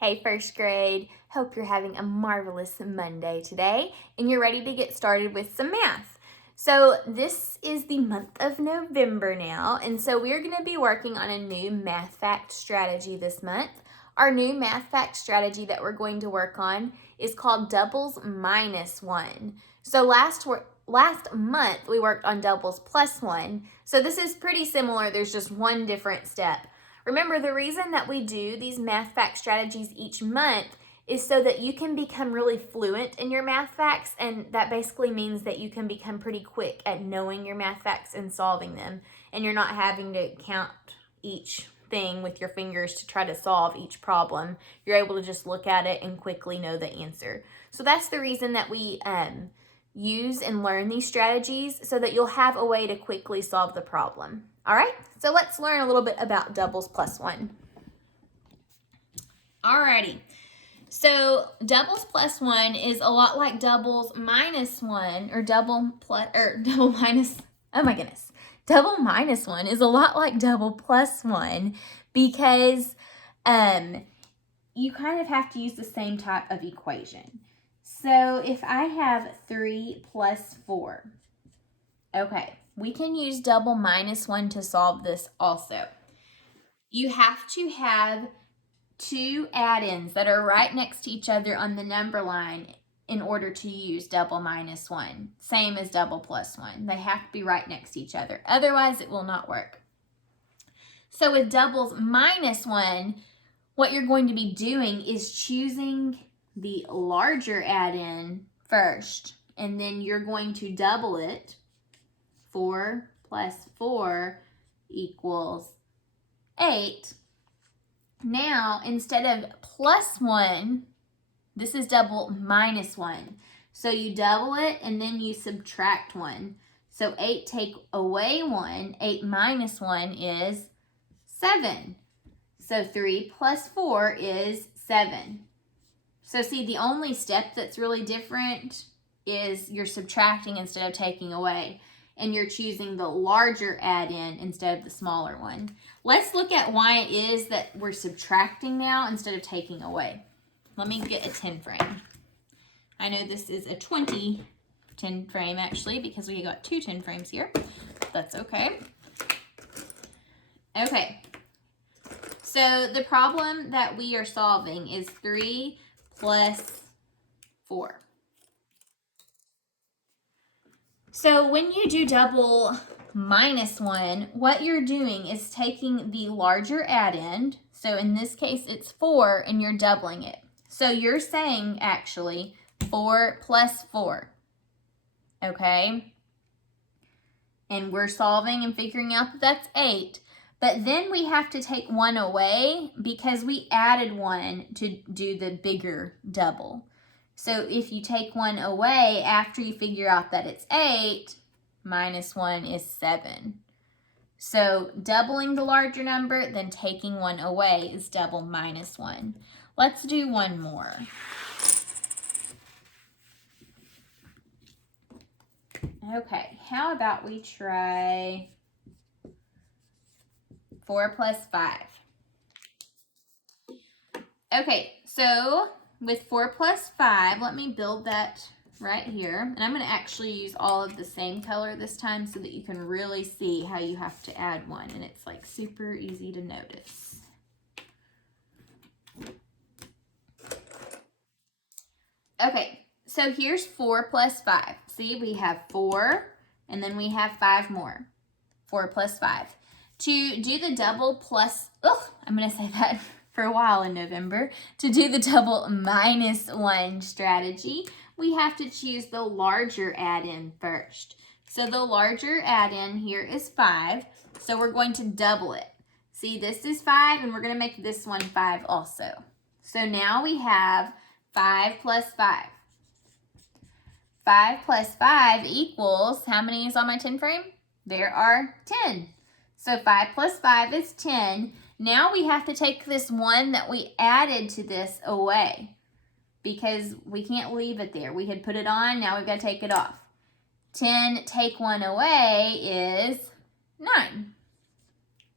Hey, first grade. Hope you're having a marvelous Monday today and you're ready to get started with some math. So this is the month of November now, and so we're going to be working on a new math fact strategy this month. Our new math fact strategy that we're going to work on is called doubles minus one. So last month we worked on doubles plus one. So this is pretty similar. There's just one different step. Remember, the reason that we do these math fact strategies each month is so that you can become really fluent in your math facts, and that basically means that you can become pretty quick at knowing your math facts and solving them, and you're not having to count each thing with your fingers to try to solve each problem. You're able to just look at it and quickly know the answer. So that's the reason that we use and learn these strategies, so that you'll have a way to quickly solve the problem. All right, so let's learn a little bit about doubles plus one. Alrighty, so doubles plus one is a lot like doubles minus one, or double minus one is a lot like double plus one, because you kind of have to use the same type of equation. So if I have 3 plus 4, okay, we can use double minus one to solve this also. You have to have two add-ins that are right next to each other on the number line in order to use double minus one. Same as double plus one. They have to be right next to each other. Otherwise, it will not work. So with doubles minus one, what you're going to be doing is choosing the larger add-in first, and then you're going to double it. 4 plus 4 equals 8. Now, instead of plus 1, this is double minus 1. So you double it and then you subtract 1. So 8 take away 1. 8 minus 1 is 7. So 3 plus 4 is 7. So see, the only step that's really different is you're subtracting instead of taking away, and you're choosing the larger add-in instead of the smaller one. Let's look at why it is that we're subtracting now instead of taking away. Let me get a 10 frame. I know this is a 20 10 frame actually, because we got 2 10 frames here. That's okay. Okay, so the problem that we are solving is 3 plus 4. So when you do double minus one, what you're doing is taking the larger add-in, so in this case it's 4, and you're doubling it. So you're saying actually 4 plus 4, okay? And we're solving and figuring out that that's 8. But then we have to take 1 away because we added 1 to do the bigger double. So if you take 1 away after you figure out that it's 8, minus 1 is 7. So doubling the larger number, then taking 1 away is double minus 1. Let's do one more. Okay, how about we try 4 plus 5. Okay, so with 4 plus 5, let me build that right here. And I'm going to actually use all of the same color this time so that you can really see how you have to add one. And it's like super easy to notice. Okay, so here's 4 plus 5. See, we have 4, and then we have 5 more. 4 plus 5. To do the double plus, I'm going to say that for a while in November. To do the double minus 1 strategy, we have to choose the larger add-in first. So the larger add-in here is 5, so we're going to double it. See, this is 5, and we're going to make this one 5 also. So now we have 5 plus 5. 5 plus 5 equals, how many is on my 10 frame? There are 10. So 5 plus 5 is 10. Now we have to take this 1 that we added to this away, because we can't leave it there. We had put it on, now we've got to take it off. 10 take 1 away is 9.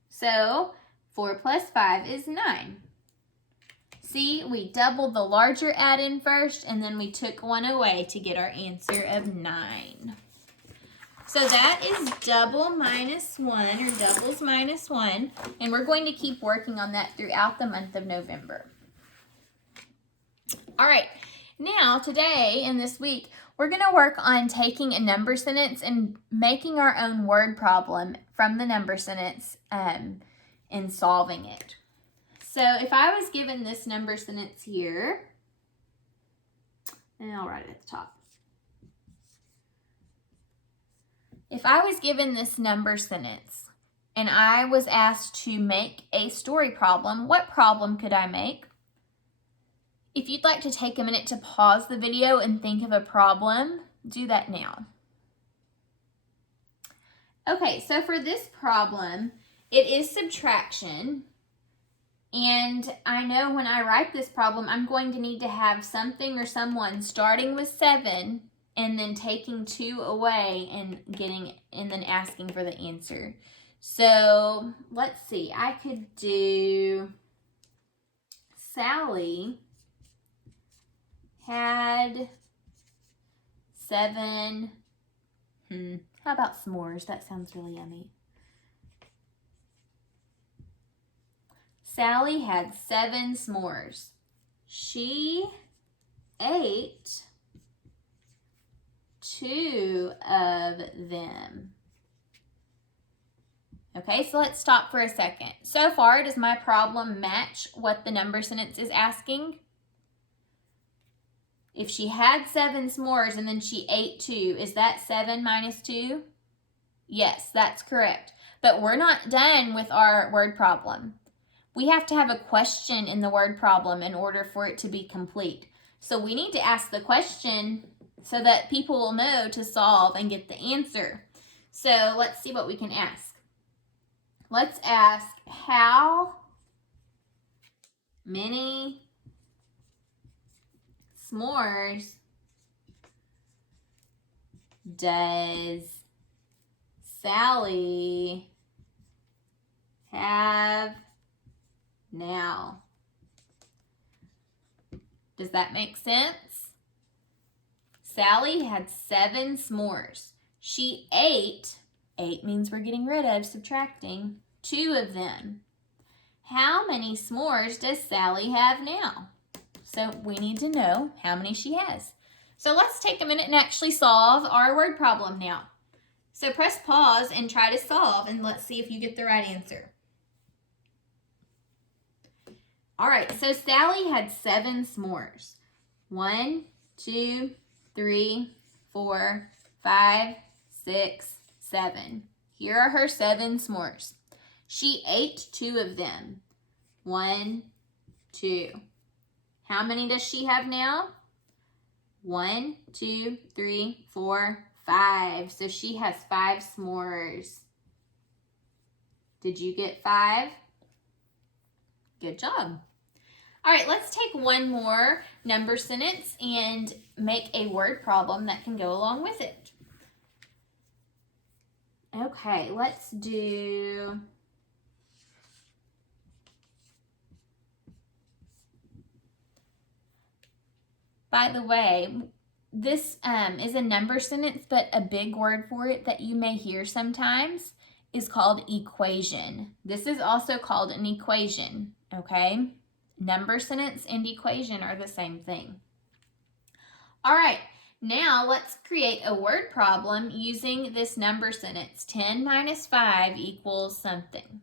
So 4 plus 5 is 9. See, we doubled the larger add-in first, and then we took one away to get our answer of 9. So that is double minus 1, or doubles minus 1, and we're going to keep working on that throughout the month of November. All right, now today and this week, we're going to work on taking a number sentence and making our own word problem from the number sentence and solving it. So if I was given this number sentence here, and I'll write it at the top. If I was given this number sentence and I was asked to make a story problem, what problem could I make? If you'd like to take a minute to pause the video and think of a problem, do that now. Okay, so for this problem, it is subtraction. And I know when I write this problem, I'm going to need to have something or someone starting with 7 and then taking 2 away and then asking for the answer. So let's see, I could do Sally had 7, how about s'mores? That sounds really yummy. Sally had 7 s'mores. She ate 2 of them. Okay, so let's stop for a second. So far, does my problem match what the number sentence is asking? If she had 7 s'mores and then she ate 2, is that 7 minus 2? Yes, that's correct. But we're not done with our word problem. We have to have a question in the word problem in order for it to be complete. So we need to ask the question so that people will know to solve and get the answer. So let's see what we can ask. Let's ask, how many s'mores does Sally have now? Does that make sense? Sally had 7 s'mores. She ate, 8 means we're getting rid of, subtracting, 2 of them. How many s'mores does Sally have now? So we need to know how many she has. So let's take a minute and actually solve our word problem now. So press pause and try to solve, and let's see if you get the right answer. All right, so Sally had 7 s'mores. 1, 2, 3, 4, 5, 6, 7. Here are her 7 s'mores. She ate 2 of them. 1, 2. How many does she have now? 1, 2, 3, 4, 5. So she has 5 s'mores. Did you get 5? Good job. All right, let's take one more number sentence and make a word problem that can go along with it. Okay, let's do... By the way, this is a number sentence, but a big word for it that you may hear sometimes is called equation. This is also called an equation, okay? Number sentence and equation are the same thing. All right, now let's create a word problem using this number sentence. 10 minus 5 equals something.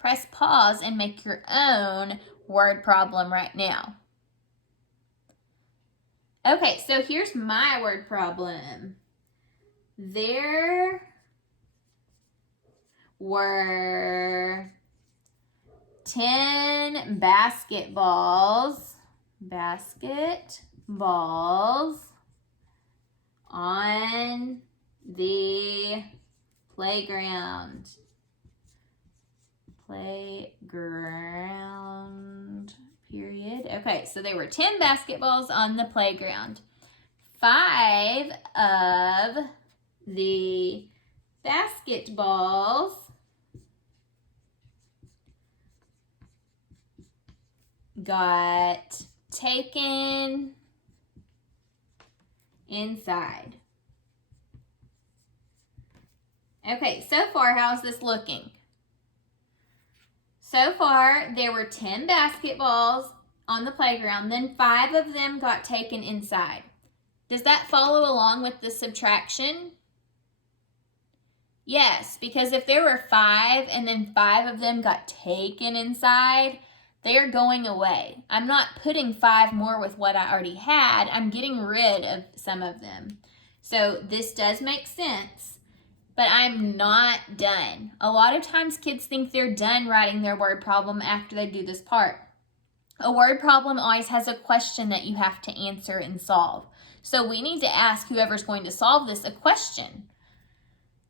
Press pause and make your own word problem right now. Okay, so here's my word problem. There were 10 basketballs on the playground. Period. Okay, so there were 10 basketballs on the playground. 5 of the basketballs got taken inside. Okay, so far, how's this looking? So far, there were 10 basketballs on the playground, then 5 of them got taken inside. Does that follow along with the subtraction? Yes, because if there were 5 and then 5 of them got taken inside, they are going away. I'm not putting 5 more with what I already had. I'm getting rid of some of them. So this does make sense, but I'm not done. A lot of times kids think they're done writing their word problem after they do this part. A word problem always has a question that you have to answer and solve. So we need to ask whoever's going to solve this a question.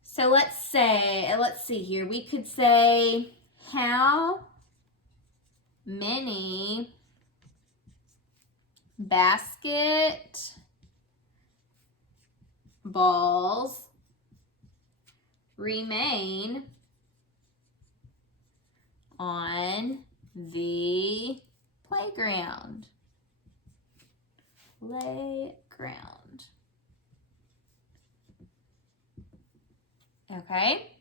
So let's see here. We could say, how many basketballs remain on the playground? Okay,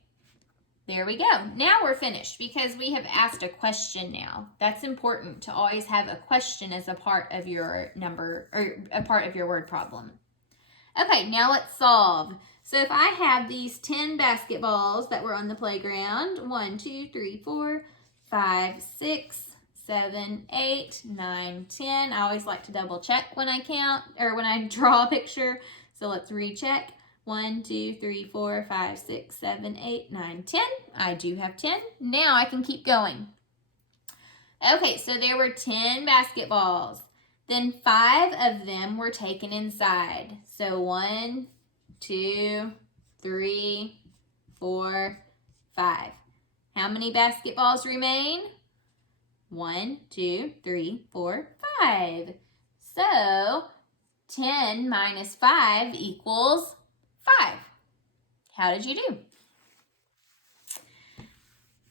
there we go. Now we're finished because we have asked a question now. That's important to always have a question as a part of your number or a part of your word problem. Okay, now let's solve. So if I have these 10 basketballs that were on the playground, 1, 2, 3, 4, 5, 6, 7, 8, 9, 10. I always like to double check when I count or when I draw a picture. So let's recheck. 1, 2, 3, 4, 5, 6, 7, 8, 9, 10. I do have 10. Now I can keep going. Okay, so there were 10 basketballs. Then 5 of them were taken inside. So 1, 2, 3, 4, 5. How many basketballs remain? 1, 2, 3, 4, 5. So 10 minus 5 equals 5. How did you do?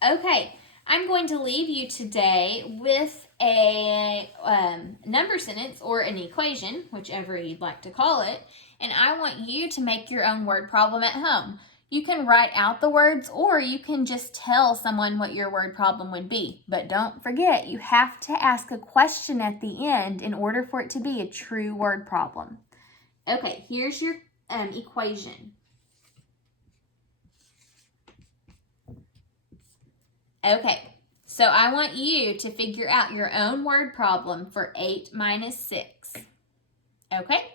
Okay, I'm going to leave you today with a number sentence or an equation, whichever you'd like to call it, and I want you to make your own word problem at home. You can write out the words or you can just tell someone what your word problem would be. But don't forget, you have to ask a question at the end in order for it to be a true word problem. Okay, here's your equation. Okay, so I want you to figure out your own word problem for 8 minus 6. Okay,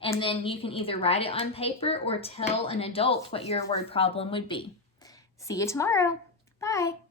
and then you can either write it on paper or tell an adult what your word problem would be. See you tomorrow. Bye.